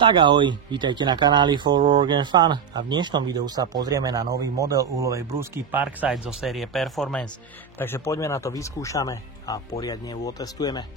Tak ahoj, vítajte na kanáli For Work and Fun a v dnešnom videu sa pozrieme na nový model uhlovej brúsky Parkside zo série Performance. Takže poďme na to, vyskúšame a poriadne ju otestujeme.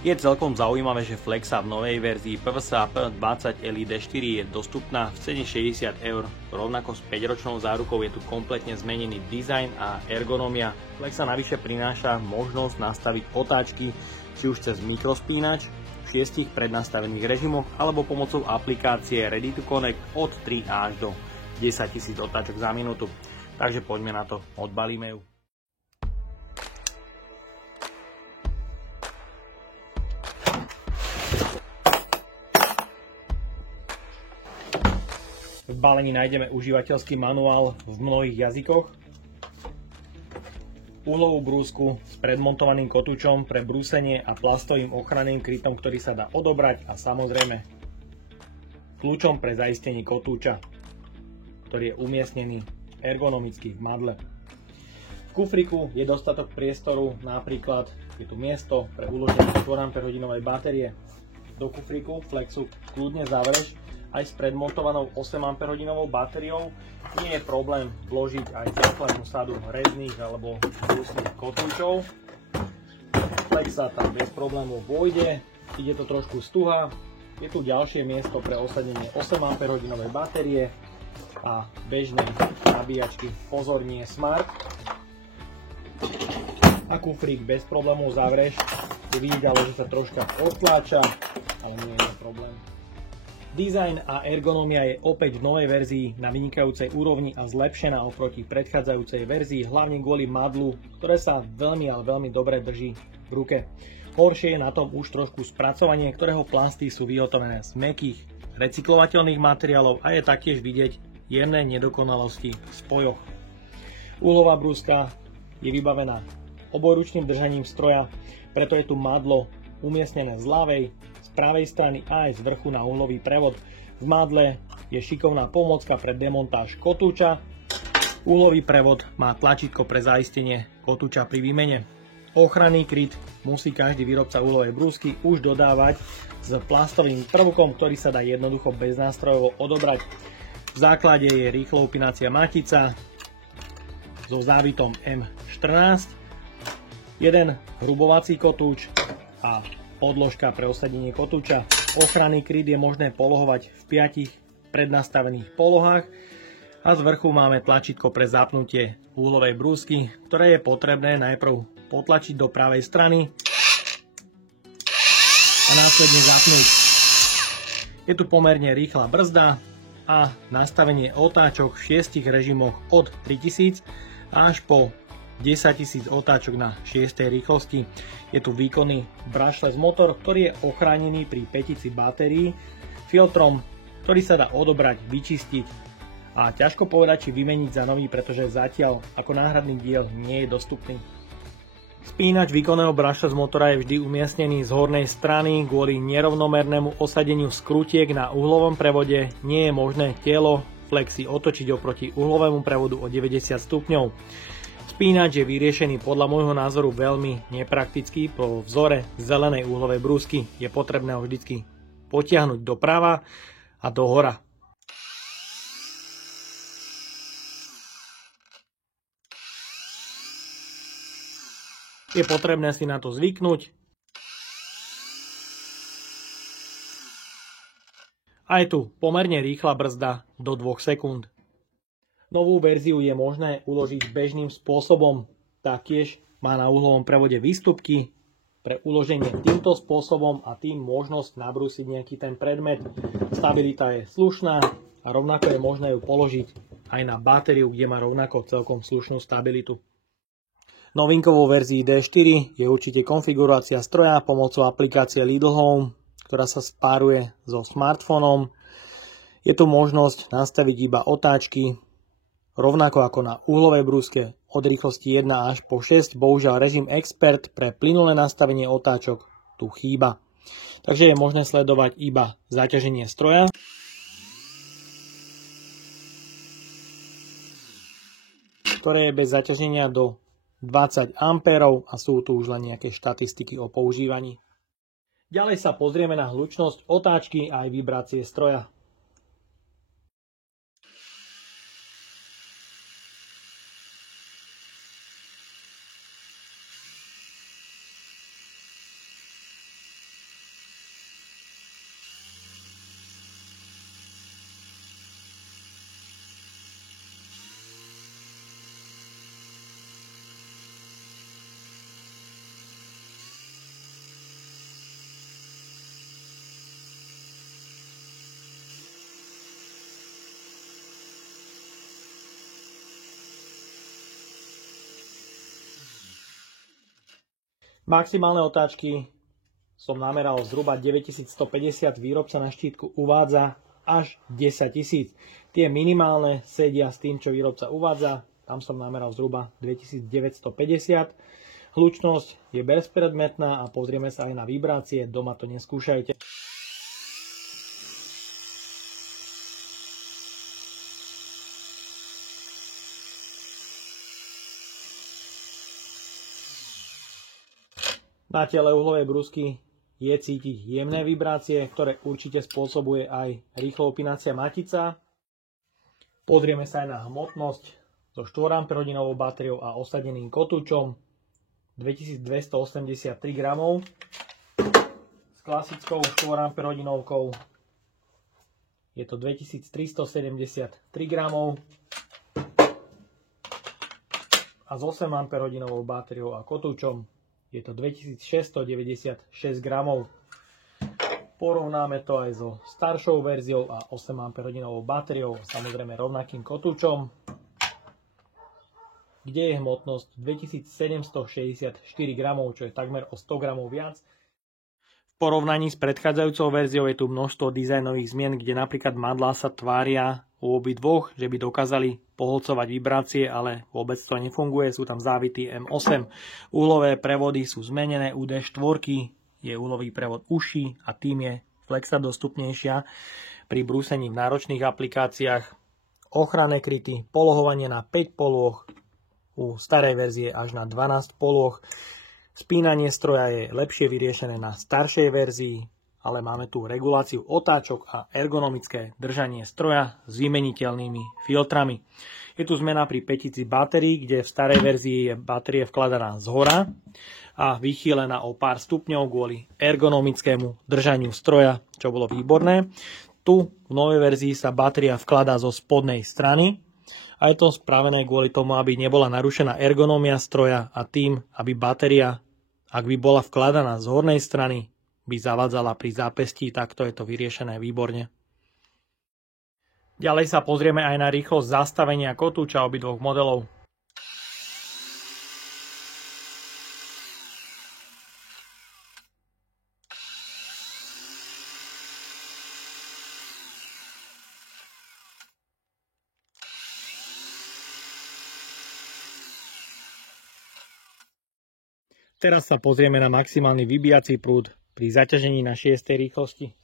Je celkom zaujímavé, že Flexa v novej verzii PVSA P20 LED 4 je dostupná v cene 60 €. Rovnako s 5-ročnou zárukou je tu kompletne zmenený dizajn a ergonomia. Flexa navyše prináša možnosť nastaviť otáčky či už cez mikrospínač v 6 prednastavených režimoch alebo pomocou aplikácie Ready to Connect od 3 až do 10 000 otáčok za minútu. Takže poďme na to, odbalíme ju. V balení nájdeme užívateľský manuál v mnohých jazykoch, uhlovú brúsku s predmontovaným kotúčom pre brúsenie a plastovým ochranným krytom, ktorý sa dá odobrať, a samozrejme kľúčom pre zaistenie kotúča, ktorý je umiestnený ergonomicky v madle. V kufriku je dostatok priestoru, napríklad je tu miesto pre uloženie 4 Ah batérie. Do kufriku Flexu kľudne zavrieš aj s predmontovanou 8 Ah batériou. Nie je problém vložiť aj základnú sadu rezných alebo brúsnych kotúčov. Flexa tam bez problémov vojde, ide to trošku stuha. Je tu ďalšie miesto pre osadenie 8 Ah batérie a bežnej nabíjačky, pozor, nie Smart. A kufrík bez problémov zavrieš. Tu vidíte ale, že sa troška odtláča, ale nie je to problém. Dizajn a ergonomia je opäť v novej verzii na vynikajúcej úrovni a zlepšená oproti predchádzajúcej verzii, hlavne kvôli madlu, ktoré sa veľmi dobre drží v ruke. Horšie je na tom už trošku spracovanie, ktorého plasty sú vyhotovené z mäkkých recyklovateľných materiálov a je taktiež vidieť jemné nedokonalosti v spojoch. Uhlová brúska je vybavená obojručným držaním stroja, preto je tu madlo umiestnené z ľavej, z pravej strany a aj z vrchu na uhlový prevod. V madle je šikovná pomôcka pre demontáž kotúča. Uhlový prevod má tlačítko pre zaistenie kotúča pri výmene. Ochranný kryt musí každý výrobca uhlovej brúsky už dodávať s plastovým prvkom, ktorý sa dá jednoducho beznástrojovo odobrať. V základe je rýchlo upínacia matica so závitom M14, jeden hrubovací kotúč a podložka pre osadenie kotúča. Ochranný kryt je možné polohovať v 5 prednastavených polohách a z vrchu máme tlačítko pre zapnutie uhlovej brúsky, ktoré je potrebné najprv potlačiť do pravej strany a následne zapnúť. Je tu pomerne rýchla brzda a nastavenie otáčok v 6 režimoch od 3000 až po 10 000 otáčok na 6. rýchlosti. Je tu výkonný brushless motor, ktorý je ochránený pri pätici batérií filtrom, ktorý sa dá odobrať, vyčistiť a ťažko povedať, či vymeniť za nový, pretože zatiaľ ako náhradný diel nie je dostupný. Spínač výkonného brushless motora je vždy umiestnený z hornej strany. Kvôli nerovnomernému osadeniu skrutiek na uhlovom prevode nie je možné telo Flexy otočiť oproti uhlovému prevodu o 90 stupňov. Spínač je vyriešený podľa môjho názoru veľmi nepraktický. Po vzore zelenej uhlovej brúsky je potrebné ho vždycky potiahnuť doprava a dohora. Je potrebné si na to zvyknúť. A je tu pomerne rýchla brzda do 2 sekúnd. Novú verziu je možné uložiť bežným spôsobom. Taktiež má na uhlovom prevode výstupky pre uloženie týmto spôsobom a tým možnosť nabrúsiť nejaký ten predmet. Stabilita je slušná a rovnako je možné ju položiť aj na batériu, kde má rovnako celkom slušnú stabilitu. Novinkovou verzii D4 je určite konfigurácia stroja pomocou aplikácie Lidl Home, ktorá sa spáruje so smartfónom. Je tu možnosť nastaviť iba otáčky Rovnako ako na uhlovej brúske od rýchlosti 1 až po 6, bohužiaľ režim Expert pre plynulé nastavenie otáčok tu chýba. Takže je možné sledovať iba zaťaženie stroja, ktoré je bez zaťaženia do 20 A a sú tu už len nejaké štatistiky o používaní. Ďalej sa pozrieme na hlučnosť otáčky a aj vibrácie stroja. Maximálne otáčky som nameral zhruba 9150, výrobca na štítku uvádza až 10 000. Tie minimálne sedia s tým, čo výrobca uvádza, tam som nameral zhruba 2950. Hlučnosť je bezpredmetná a pozrieme sa aj na vibrácie, doma to neskúšajte. Na tele uhlovej brúsky je cítiť jemné vibrácie, ktoré určite spôsobuje aj rýchlo upínacia matica. Pozrieme sa aj na hmotnosť so 4 Ah batériou a osadeným kotúčom 2283 gramov. S klasickou 4 Ah je to 2373 gramov. A s 8 Ah batériou a kotúčom je to 2696 gramov. Porovnáme to aj so staršou verziou a 8 Ah batériou, samozrejme rovnakým kotúčom, kde je hmotnosť 2764 gramov, čo je takmer o 100 gramov viac. V porovnaní s predchádzajúcou verziou je tu množstvo dizajnových zmien, kde napríklad madlá sa tvária u obidvoch, že by dokázali poholcovať vibrácie, ale vôbec to nefunguje. Sú tam závity M8. Uhlové prevody sú zmenené. U D4 je uhlový prevod užší a tým je flexa dostupnejšia pri brúsení v náročných aplikáciách. Ochranné kryty, polohovanie na 5 polôch, u starej verzie až na 12 polôch. Spínanie stroja je lepšie vyriešené na staršej verzii, ale máme tu reguláciu otáčok a ergonomické držanie stroja s vymeniteľnými filtrami. Je tu zmena pri petici batérií, kde v starej verzii je batéria vkladaná zhora a vychýlená o pár stupňov kvôli ergonomickému držaniu stroja, čo bolo výborné. Tu v novej verzii sa batéria vkladá zo spodnej strany a je to spravené kvôli tomu, aby nebola narušená ergonómia stroja a tým, aby batéria, ak by bola vkladaná z hornej strany, by zavádzala pri zápestí, takto je to vyriešené výborne. Ďalej sa pozrieme aj na rýchlosť zastavenia kotúča obidvoch modelov. Teraz sa pozrieme na maximálny vybíjací prúd pri zaťažení na 6. rýchlosti.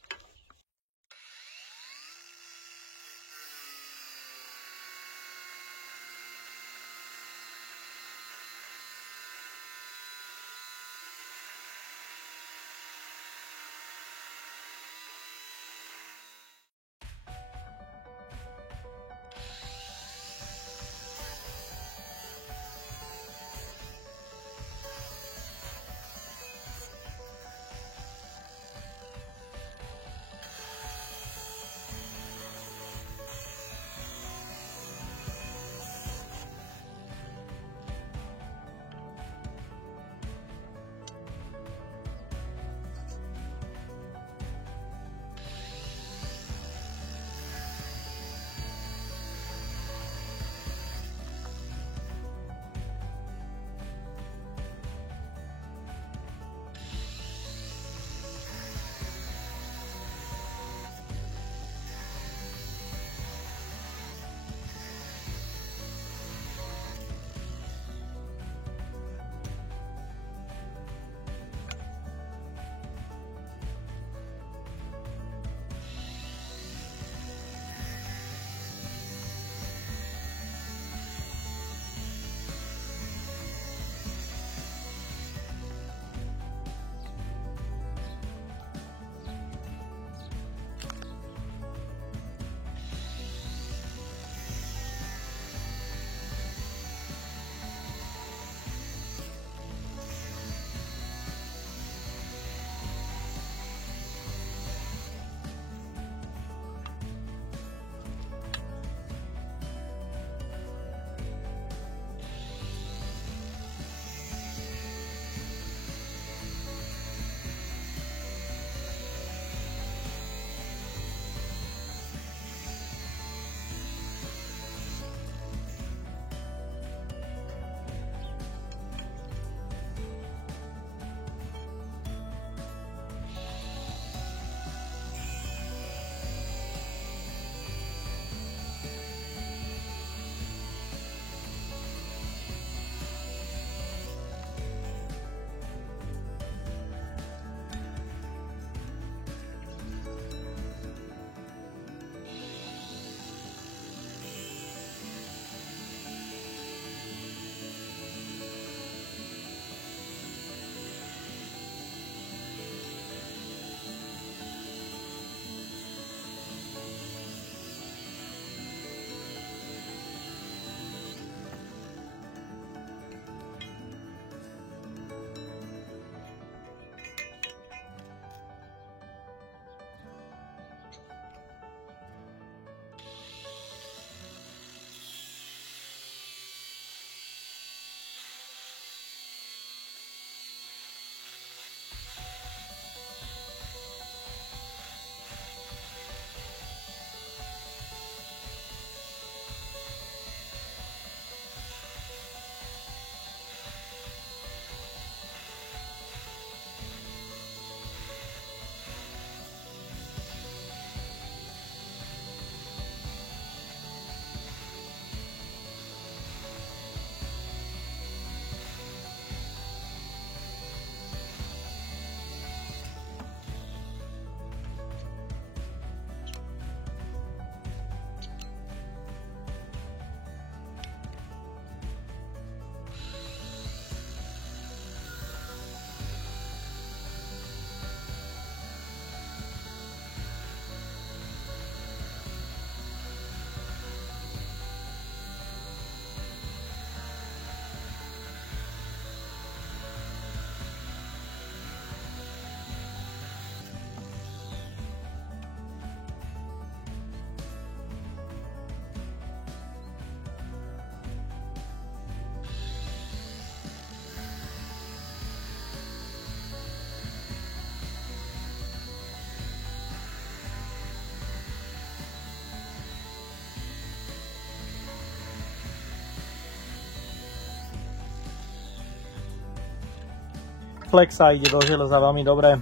Triflexa ide do železa veľmi dobre.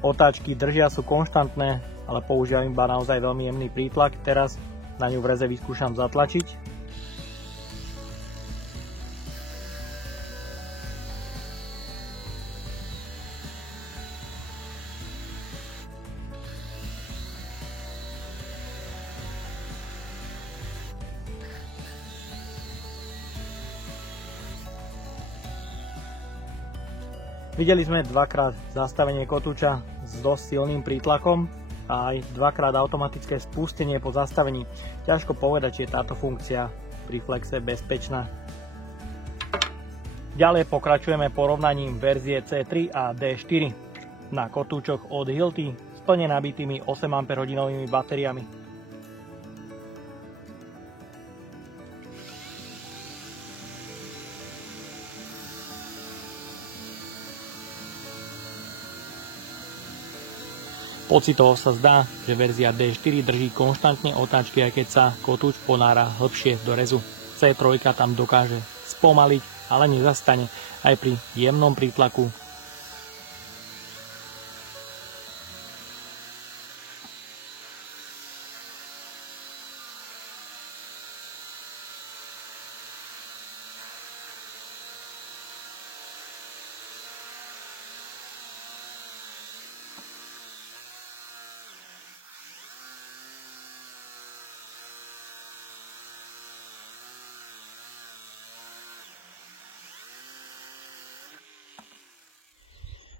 Otáčky držia, sú konštantné, ale používam iba naozaj veľmi jemný prítlak. Teraz na ňu v reze vyskúšam zatlačiť. Videli sme dvakrát zastavenie kotúča s dosť silným prítlakom a aj dvakrát automatické spustenie po zastavení. Ťažko povedať, či je táto funkcia pri Flexe bezpečná. Ďalej pokračujeme porovnaním verzie C3 a D4 na kotúčoch od Hilti s plne nabitými 8 Ah batériami. Pocitovo sa zdá, že verzia D4 drží konštantne otáčky, aj keď sa kotúč ponára hlbšie do rezu. C3 tam dokáže spomaliť, ale nezastane aj pri jemnom prítlaku.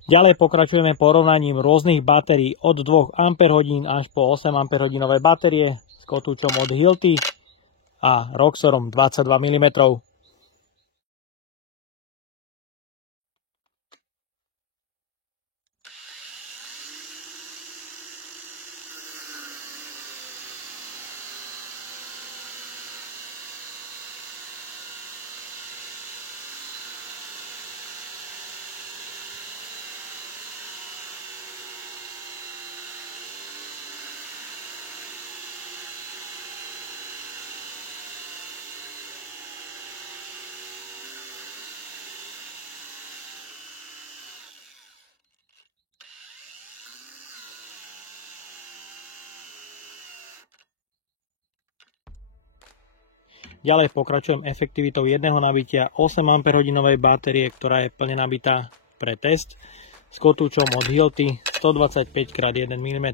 Ďalej pokračujeme porovnaním rôznych batérií od 2 Ah až po 8 Ah batérie s kotúčom od Hilti a Roxorom 22 mm. Ďalej pokračujem efektivitou jedného nabitia 8 Ah batérie, ktorá je plne nabitá pre test s kotúčom od Hilti 125x1 mm.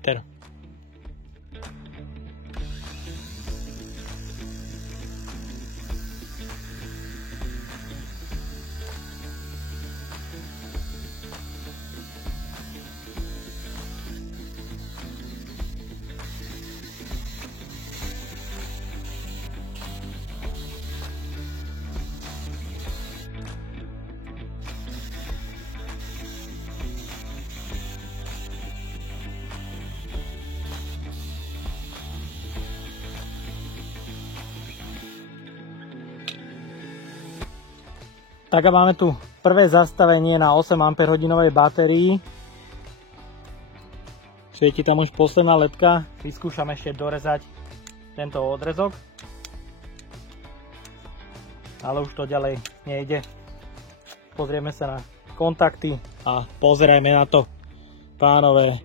Tak a máme tu prvé zastavenie na 8 Ah batérii. Svieti tam už posledná ledka. Vyskúšam ešte dorezať tento odrezok. Ale už to ďalej nejde. Pozrieme sa na kontakty a pozerajme na to, pánové.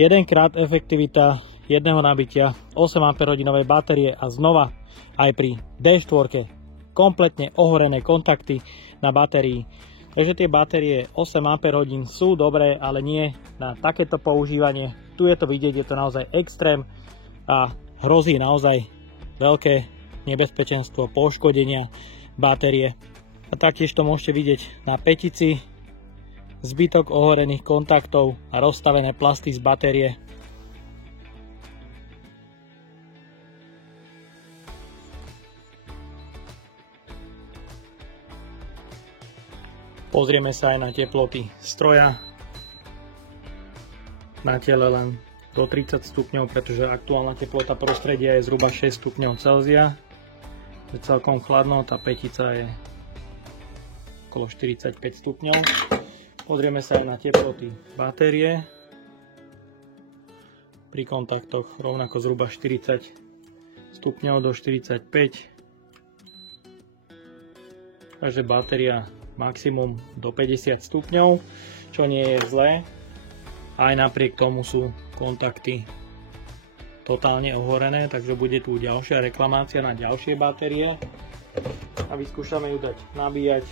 Jedenkrát efektivita jedného nabitia 8 Ah batérie a znova aj pri D4 kompletne ohorené kontakty na batérii. Takže tie batérie 8 Ah sú dobré, ale nie na takéto používanie. Tu je to vidieť, je to naozaj extrém a hrozí naozaj veľké nebezpečenstvo poškodenia batérie. A taktiež to môžete vidieť na petici, zbytok ohorených kontaktov a rozstavené plasty z batérie. Pozrieme sa aj na teploty stroja. Na tele len do 30 stupňov, pretože aktuálna teplota prostredia je zhruba 6 stupňov Celzia. Je celkom chladno, tá petica je okolo 45 stupňov. Pozrieme sa aj na teploty batérie. Pri kontaktoch rovnako zhruba 40 stupňov do 45. Takže batéria maximum do 50 stupňov, čo nie je zlé. Aj napriek tomu sú kontakty totálne ohorené, takže bude tu ďalšia reklamácia na ďalšie batérie. A vyskúšame ju dať nabíjať.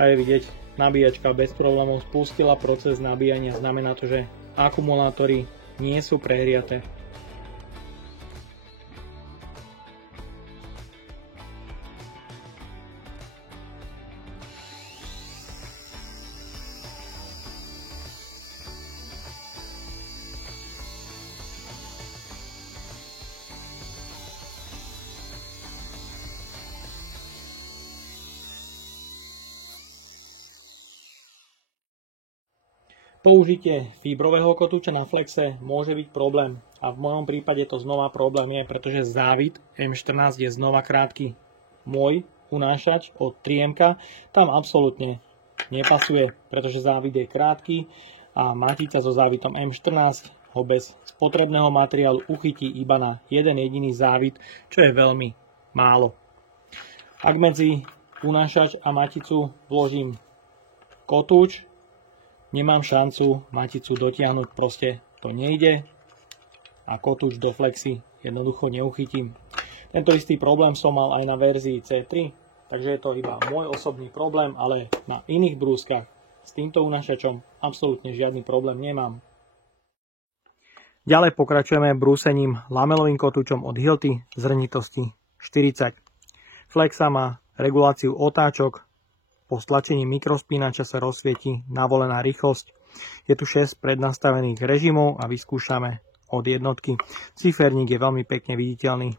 A je vidieť, nabíjačka bez problémov spustila proces nabíjania, znamená to, že akumulátory nie sú prehriaté. Použitie fibrového kotúča na flexe môže byť problém a v mojom prípade to znova problém je, pretože závit M14 je znova krátky. Môj unášač od 3M tam absolútne nepasuje, pretože závit je krátky a matica so závitom M14 ho bez spotrebného materiálu uchytí iba na jeden jediný závit, čo je veľmi málo. Ak medzi unášač a maticu vložím kotúč, nemám šancu maticu dotiahnuť, proste to nejde a kotúč do flexy jednoducho neuchytím. Tento istý problém som mal aj na verzii C3, takže je to iba môj osobný problém, ale na iných brúskach s týmto unášačom absolútne žiadny problém nemám. Ďalej pokračujeme brúsením lamelovým kotúčom od Hilty zrnitosti 40. Flexa má reguláciu otáčok. Po stlačení mikrospínača sa rozsvieti navolená rýchlosť. Je tu 6 prednastavených režimov a vyskúšame od jednotky. Ciferník je veľmi pekne viditeľný.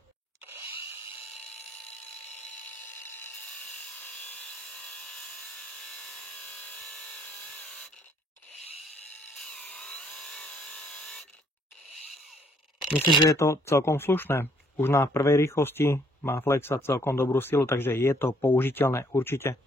Myslím, že je to celkom slušné. Už na prvej rýchlosti má flexa celkom dobrú silu, takže je to použiteľné určite.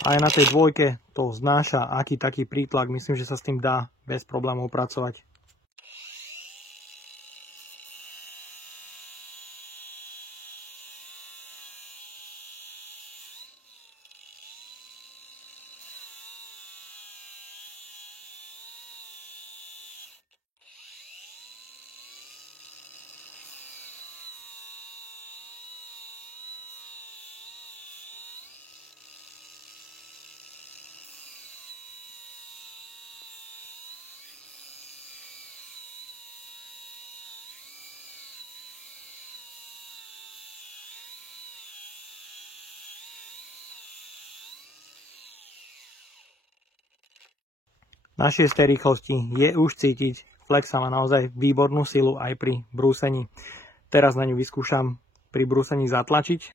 Aj na tej dvojke to znáša aký taký prítlak, myslím, že sa s tým dá bez problémov pracovať. Na 6. rýchlosti je už cítiť, flexa má naozaj výbornú silu aj pri brúsení. Teraz na ňu vyskúšam pri brúsení zatlačiť.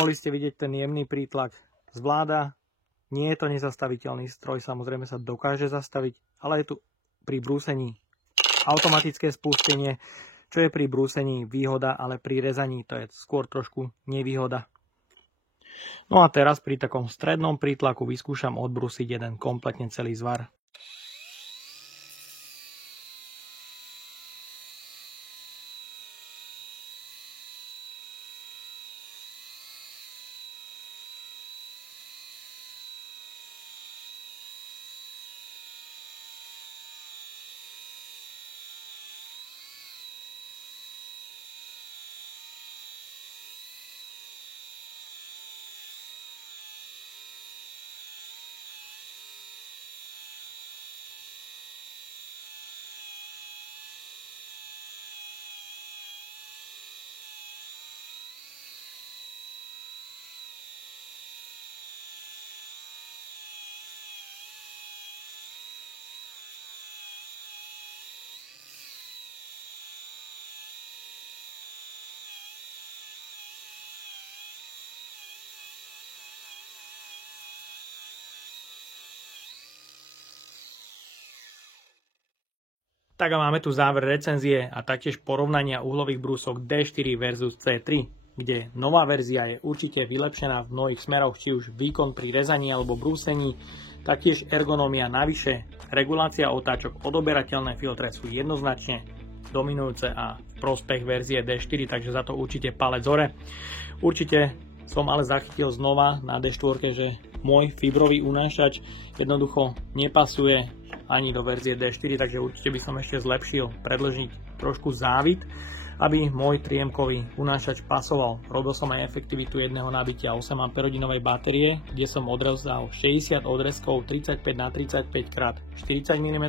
Mohli ste vidieť ten jemný prítlak. Zvláda. Nie je to nezastaviteľný stroj, samozrejme sa dokáže zastaviť, ale je tu pri brúsení automatické spustenie, čo je pri brúsení výhoda, ale pri rezaní to je skôr trošku nevýhoda. No a teraz pri takom strednom prítlaku vyskúšam odbrúsiť jeden kompletne celý zvar. Tak a máme tu záver recenzie a taktiež porovnania uhlových brúsok D4 versus C3, kde nová verzia je určite vylepšená v mnohých smeroch, či už výkon pri rezaní alebo brúsení, taktiež ergonómia navyše, regulácia otáčok, odoberateľné filtre sú jednoznačne dominujúce a v prospech verzie D4, takže za to určite palec hore. Určite som ale zachytil znova na D4, že môj fibrový unášač jednoducho nepasuje ani do verzie D4, takže určite by som ešte zlepšil predĺžniť trošku závit, aby môj 3M-kový unášač pasoval. Robil som aj efektivitu jedného nabitia 8 Ah batérie, kde som odrezal 60 odrezkov 35x35 x 40 mm,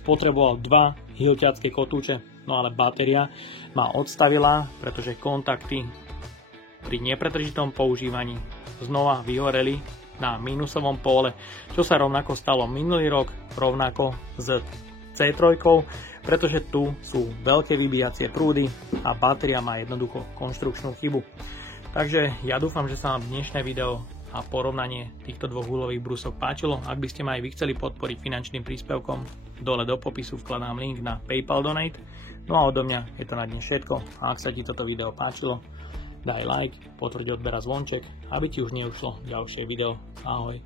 spotreboval 2 hilťacké kotúče, no ale batéria ma odstavila, pretože kontakty pri nepretržitom používaní znova vyhoreli na mínusovom póle, čo sa rovnako stalo minulý rok, rovnako s C3, pretože tu sú veľké vybíjacie prúdy a batéria má jednoducho konštrukčnú chybu. Takže ja dúfam, že sa vám dnešné video a porovnanie týchto dvoch uhlových brúsok páčilo. Ak by ste ma aj vy chceli podporiť finančným príspevkom, dole do popisu vkladám link na PayPal Donate. No a odo mňa je to na dnes všetko. A ak sa ti toto video páčilo, daj like, potvrď odber a zvonček, aby ti už neušlo ďalšie video. Ahoj.